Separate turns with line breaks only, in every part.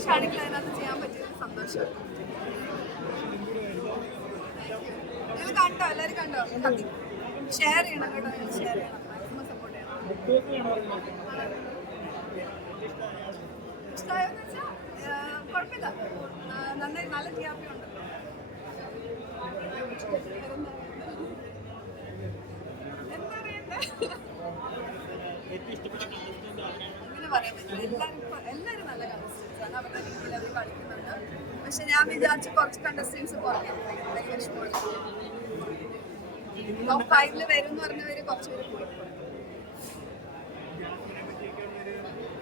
English ആണെങ്കിൽ അതിനകത്ത് ചെയ്യാൻ പറ്റിയത് സന്തോഷം. നിങ്ങൾ കണ്ടോ? എല്ലാവരും കണ്ടോ? ഷെയർ ചെയ്യണം കേട്ടോ. നിങ്ങൾ ഷെയർ ചെയ്യണം. മാക്സിമം സപ്പോർട്ട് ചെയ്യണം. ഇഷ്ടമായെന്ന് വെച്ചാൽ കുഴപ്പമില്ല ആ, നന്നായി നല്ല ടി ആർ പി ഉണ്ട്. എന്താ പറയണ്ടേ അങ്ങനെ പറയാൻ പറ്റില്ല. എല്ലാവരും എല്ലാവരും നല്ല കണ്ടസ്റ്റൻസ് ആണ് അവരുടെ രീതിയിൽ അവർ കളിക്കുന്നുണ്ട്. പക്ഷെ ഞാൻ വിചാരിച്ച കുറച്ച് കണ്ടസ്റ്റൻസ് കുറഞ്ഞു ഭയങ്കര വിഷമമാണ് ടോപ്പ് ഫൈവിൽ വരും എന്ന് പറഞ്ഞവര് കുറച്ചുപേര് പോയി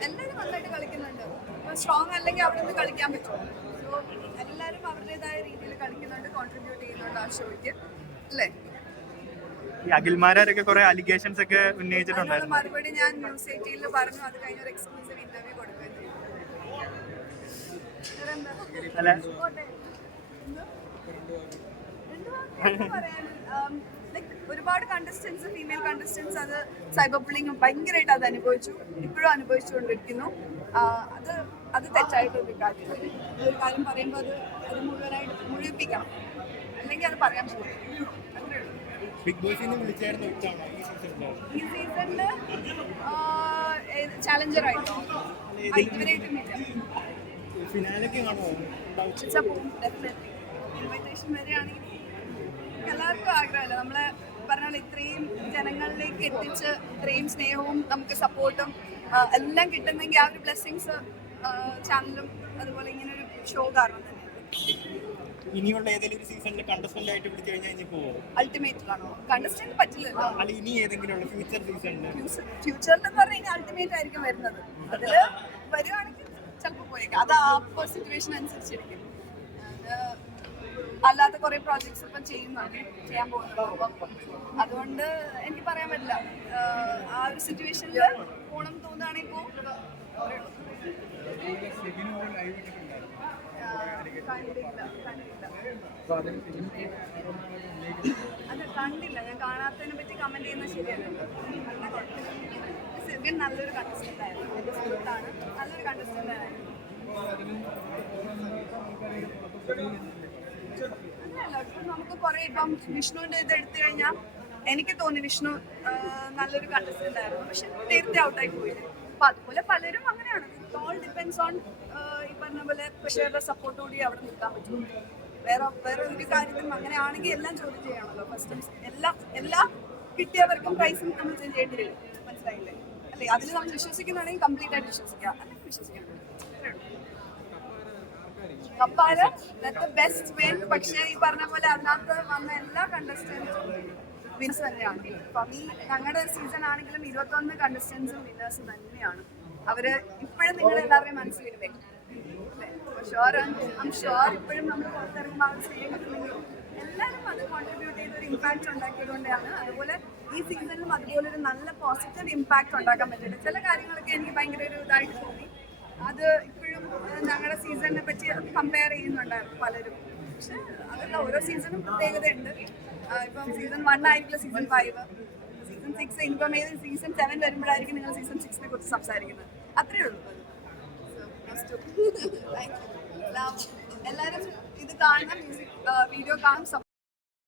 എല്ലാവരും നന്നായിട്ട് കളിക്കുന്നുണ്ട്. ഇപ്പൊ സ്ട്രോങ് അല്ലെങ്കിൽ അവിടെ നിന്ന് കളിക്കാൻ പറ്റും സോ എല്ലാവരും അവരുടേതായ രീതിയിൽ കളിക്കുന്നുണ്ട് കോൺട്രിബ്യൂട്ട് ചെയ്യുന്നുണ്ട് ആ ഷോയ്ക്ക്. അല്ലേ?
ഈ അഖിൽമാരൊക്കെ കുറെ അലിഗേഷൻസ് ഒക്കെ
ഉന്നയിച്ചിട്ടുണ്ട്
ഉന്നയിച്ചിട്ടുണ്ടായിരുന്നു
മറുപടി ഞാൻ ന്യൂസ് എയ്റ്റീനിൽ പറഞ്ഞു. അത് കഴിഞ്ഞ ഒരു എക്സ്ക്ലൂസീവ് ഇന്റർവ്യൂ വേറെന്താ?
അല്ല?
ഒരുപാട് കണ്ടസ്റ്റൻസ് ഫീമെയിൽ കണ്ടസ്റ്റൻസ് അത് സൈബർ ബുള്ളിങ് ഭയങ്കരമായിട്ട് അത് അനുഭവിച്ചു. ഇപ്പോഴും അനുഭവിച്ചുകൊണ്ടിരിക്കുന്നു. അത് അത് തെറ്റായിട്ടൊരു കാര്യം. ഒരു കാര്യം പറയുമ്പോൾ അത് അത് മുഴുവനായിട്ട് മുഴുവിപ്പിക്കണം അല്ലെങ്കിൽ അത് പറയാൻ ഉള്ളൂ.
ബിഗ് ബോസിൽ ഈ
സീസണിൽ ചാലഞ്ചർ ആയിട്ടോ? ആ, ഇതുവരെയായിട്ടുമില്ല
ഫിനാലൊക്കെ കാണുമോ?
ഇൻവിറ്റേഷൻ വരികയാണെങ്കിൽ എല്ലാവർക്കും ആഗ്രഹമല്ല? നമ്മളെ പറഞ്ഞാൽ ഇത്രയും ജനങ്ങളിലേക്ക് എത്തിച്ച് ഇത്രയും സ്നേഹവും നമുക്ക് സപ്പോർട്ടും എല്ലാം കിട്ടുന്നെങ്കിൽ ആ ഒരു ബ്ലെസ്സിങ്സ് ചാനലും അതുപോലെ ഇങ്ങനെ ഒരു ഷോ കാരണം തന്നെ.
ഇനിയുള്ള ഏതെങ്കിലും ഒരു സീസണിൽ കണ്ടസ്റ്റന്റ് ആയിട്ട് വിളിച്ചു കഴിഞ്ഞാൽ ഇനി പോവോ?
അൾട്ടിമേറ്റിലാണോ കണ്ടസ്റ്റന്റ് പറ്റില്ലല്ലോ.
അല്ല ഇനി ഏതെങ്കിലും ഫ്യൂച്ചർ സീസണിൽ
ഫ്യൂച്ചറിൽ എന്ന് പറഞ്ഞാൽ അൾട്ടിമേറ്റ് ആയിരിക്കും വരുന്നത്. അതിൽ വരുവാണെങ്കിൽ ചിലപ്പോൾ പോയേക്കാം. അത് ആ സിറ്റുവേഷൻ അനുസരിച്ചിരിക്കും. അല്ലാത്ത കുറെ പ്രോജക്ട്സ് ഇപ്പം ചെയ്യുന്നുണ്ട്. ചെയ്യാൻ പോകുന്നുണ്ട്. അതുകൊണ്ട് എനിക്ക് പറയാൻ പറ്റില്ല. ആ ഒരു സിറ്റുവേഷനിൽ പോണം തോന്നുകയാണെങ്കിൽ പോകും അത് കണ്ടില്ല. ഞാൻ കാണാത്തതിനെ പറ്റി കമന്റ് ചെയ്യുന്നത് ശരിയല്ല. സിബിൻ നല്ലൊരു കണ്ടസ്റ്റന്റ് ആയിരുന്നു. നല്ലൊരു കണ്ടസ്റ്റന്റ് ആയിരുന്നു. നമുക്ക് കുറെ ഇപ്പം ഇത് എടുത്തു കഴിഞ്ഞാൽ എനിക്ക് തോന്നി വിഷ്ണു നല്ലൊരു കണ്ടസ്റ്റന്റ് ആയിരുന്നു. പക്ഷെ നേരത്തെ ഔട്ടായി പോയി അപ്പൊ അതുപോലെ പലരും അങ്ങനെയാണ്. ഓൾ ഡിപെൻഡ്സ് ഓൺ ഈ പറഞ്ഞ പോലെ പക്ഷേ സപ്പോർട്ട് കൂടി അവിടെ നിൽക്കാൻ പറ്റും. വേറെ വേറെ ഒരു കാര്യത്തിനും അങ്ങനെ ആണെങ്കിൽ എല്ലാം ചോദ്യം ചെയ്യണമല്ലോ. ഫസ്റ്റ് എല്ലാം എല്ലാം കിട്ടിയവർക്കും പ്രൈസും നമ്മൾ ചെയ്യേണ്ടി വരും. മനസ്സിലായില്ലേ? അല്ലേ? അതിൽ നമ്മൾ വിശ്വസിക്കുന്നുണ്ടെങ്കിൽ കംപ്ലീറ്റ് ആയിട്ട് വിശ്വസിക്കാം. അല്ലെങ്കിൽ വിശ്വസിക്കാൻ കപ്പാര ബെസ്റ്റ് വേ പക്ഷേ ഈ പറഞ്ഞ പോലെ അതിനകത്ത് വന്ന എല്ലാ കണ്ടസ്റ്റൻസും വിൻസ് തന്നെയാണ്. അപ്പം ഈ ഞങ്ങളുടെ സീസൺ ആണെങ്കിലും ഇരുപത്തൊന്ന് കണ്ടസ്റ്റൻസും വിന്നേഴ്സ് തന്നെയാണ്. അവർ ഇപ്പോഴും നിങ്ങൾ എല്ലാവരുടെയും മനസ്സിലിരുവേ ഷുവർ ഐം ഷുവർ ഇപ്പോഴും നമ്മൾ പുറത്തിറങ്ങുമ്പോൾ അവർ ചെയ്യുന്നുണ്ടെങ്കിൽ എല്ലാവരും അത് കോൺട്രിബ്യൂട്ട് ചെയ്ത് ഒരു ഇമ്പാക്ട് ഉണ്ടാക്കിയതുകൊണ്ടാണ്. അതുപോലെ ഈ സീസണിലും അതുപോലെ ഒരു നല്ല പോസിറ്റീവ് ഇമ്പാക്ട് ഉണ്ടാക്കാൻ പറ്റില്ല ചില കാര്യങ്ങളൊക്കെ എനിക്ക് ഭയങ്കര ഒരു ഇതായിട്ട് തോന്നി. അത് ഇപ്പോഴും ഞങ്ങളുടെ സീസണിനെ പറ്റി കമ്പയർ ചെയ്യുന്നുണ്ടായിരുന്നു പലരും. പക്ഷെ അതല്ല ഓരോ സീസണും പ്രത്യേകതയുണ്ട്. ഇപ്പം സീസൺ വൺ ആയിരിക്കില്ല സീസൺ ഫൈവ് സീസൺ സിക്സ് ഇനിയിപ്പം ഏത് സീസൺ സെവൻ വരുമ്പോഴായിരിക്കും നിങ്ങൾ സീസൺ സിക്സിനെ കുറിച്ച് സംസാരിക്കുന്നത്. അത്രയേ ഉള്ളൂ. താങ്ക് യു എല്ലാവരും ഇത് കാണണം വീഡിയോ കാണും.